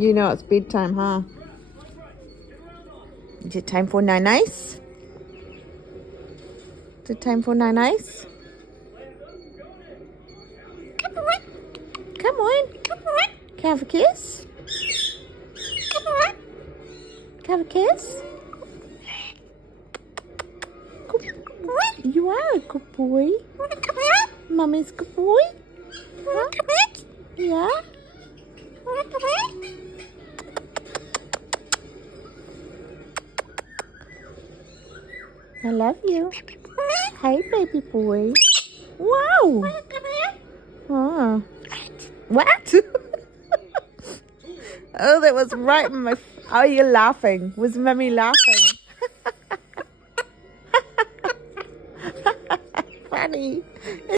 You know it's bedtime, huh? Is it time for nice? Is it time for nice? Come on. Come on. Can I have a kiss? Can I have a kiss? You are a good boy. Mummy's good boy. Huh? Yeah. I love you. Hey, baby boy. Wow. Oh. What? Oh, that was right in my... Oh, you're laughing. Was Mummy laughing?